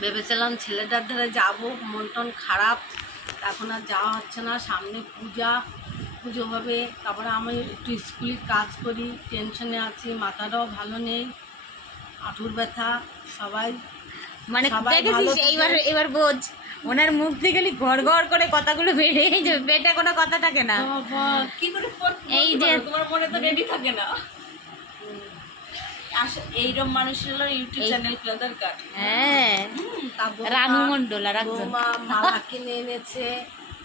ভেবেছিলাম ছেলেটার ধারে যাবো, মন টন খারাপ, এখন আর যাওয়া হচ্ছে না। সামনে পুজো হবে, তারপরে আমি একটু স্কুলে কাজ করি, টেনশনে আছি, মাথাটাও ভালো নেই, হাঁটুর ব্যথা। সবাই মানে সবাই ভালো দেখেছিস, থাকে। এবার বোঝ ওনার মুখ দিয়ে গেলি ঘর ঘর করে কথাগুলো বেড়ে যাবে, পেটে কোনো কথা থাকে না। কি করে এই যে তোমার মনে তো রেডি থাকে না। এইরকম মানুষের ইউটিউব চ্যানেল খোলা দরকার। হ্যাঁ, তা বৌমা- রানু মণ্ডল আর একজন বৌমা মালা কিনে এনেছে,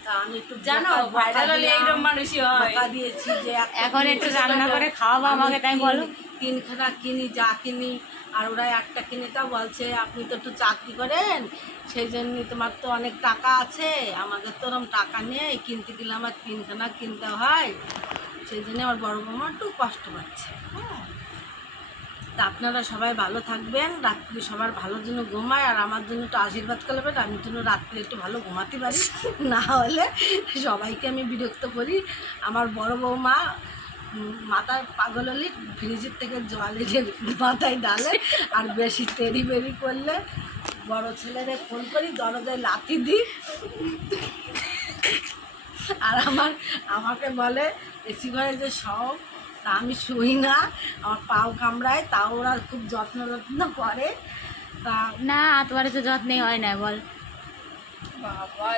তা আমি একটু জানো বকা ভাইরাল হলে দিলাম, এইরকম মানুষই হয়। বকা দিয়েছি যে একটা এখন কিনে একটু এসে রান্না করে খাওয়াবো আমাকে, তাই বলো। তিনখানা কিনি, যা কিনি, আর ওরা একটা কিনে, তা বলছে আপনি তো একটু চাকরি করেন, সেই জন্য তোমার তো অনেক টাকা আছে, আমাদের তো ওরকম টাকা নেই, কিনতে গেলে আমার তিনখানা কিনতে হয়, সেই জন্য আমার বড় বৌমা একটু কষ্ট পাচ্ছে। হ্যাঁ, তা আপনারা সবাই ভালো থাকবেন, রাত্রি সবার ভালোর জন্য ঘুমায়, আর আমার জন্য একটু আশীর্বাদ করবেন, আমি যেন রাত্রে একটু ভালো ঘুমাতে পারি, না হলে সবাইকে আমি বিরক্ত করি। আমার বড় বৌমা মাথায় পাগল হলে ফ্রিজের থেকে জল এনে মাথায় ডালে, আর বেশি তেরি বেরি করলে বড় ছেলেরে ফোন করি, দরজায় লাথি দিই, আর আমাকে বলে এসি ঘরে যে সব, তা আমি শুই না, আমার পাও কামড়ায়, তাও ওরা খুব যত্ন করে। তা না, তোমার তো যত্নে হয় না বল। বাবা